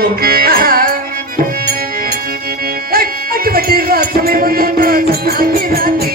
చెప్పు. అటువంటి రాజ్యమే ముందు రాత్రి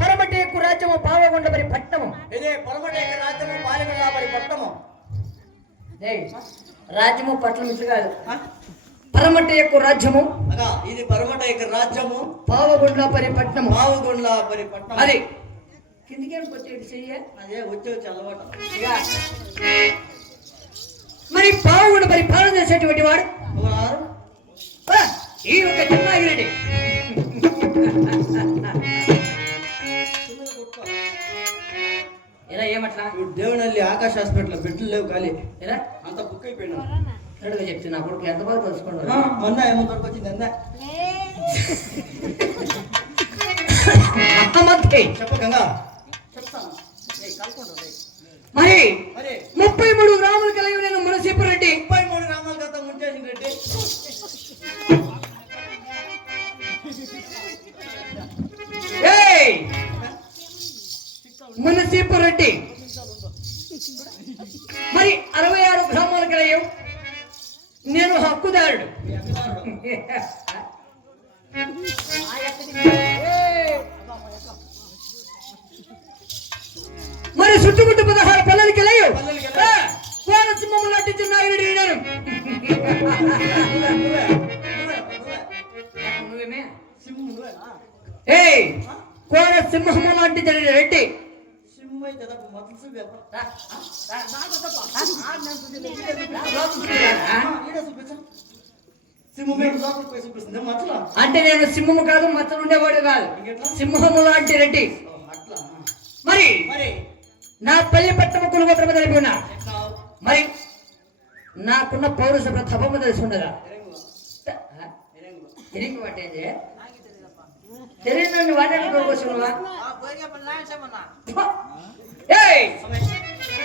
పరమటేకు రాజ్యము పావగొండబరి పట్టణము. ఇదే పరమటేకు రాజ్యము పాలగొండబరి పట్టణము. రాజ్యము పట్టణం ఇట్లు కాదు, పరమటేకు రాజ్యము. ఇది పరమటేకు రాజ్యము పావగొండబరి పట్టణము. పావగొండబరి పట్టణం. అది కిందికేం వచ్చేది చెయ్య. అదే వచ్చి అలవాటు. మరి పావగొండబరి పాలన చేసేటువంటి వాడు ఈ ఒక చిన్నాగిరెడ్డి. ఎలా ఏమట్లా దేవునల్లి ఆకాశ హాస్పిటల్ బెడ్లు లేవు ఖాళీ. ఎలా అంత బుక్ అయిపోయినా అడుగు చెప్తే నా కొడుకు ఎంత బాగా తెలుసుకున్నాడు. మొన్న ఏమో తోడుకొచ్చింది అందా చెప్పకంగా చెప్తాను. మరి 33 గ్రాములు కలిగి నేను మునసీపు రెడ్డి. 33 గ్రామాల గత ముంచేసిన రెడ్డి. మునసీపు రెడ్డి మరి 66 గ్రామాలు కలిగి నేను హక్కుదారుడు. మరి చుట్టుముట్టు 16 పిల్లలకి లేవు కోనసింహము లాంటి చిన్నాగిరెడ్డి నేను. కోనసింహము లాంటి రెడ్డి. అంటే నేను సింహము కాదు, మచ్చలు ఉండేవాడు కాదు, సింహము లాంటి రెడ్డి. మరి నా పల్లి పట్టమ కులగోత్రము తెలిపి ఉన్నా. మరి నాకున్న పౌరుష ప్రతాపము తెలిసి ఉండదా? ఎరింగి పట్టేది తెలియదు వాడని కోరుకోసుకున్నావా?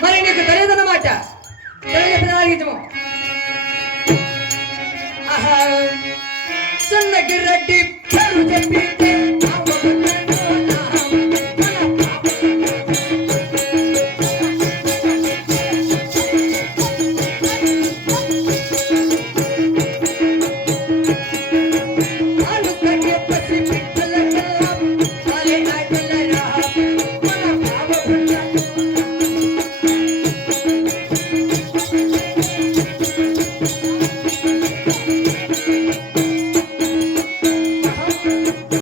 మరి నీకు తెలియదన్నమాట. తెలియజము చిన్నగిరెడ్డి చెప్పి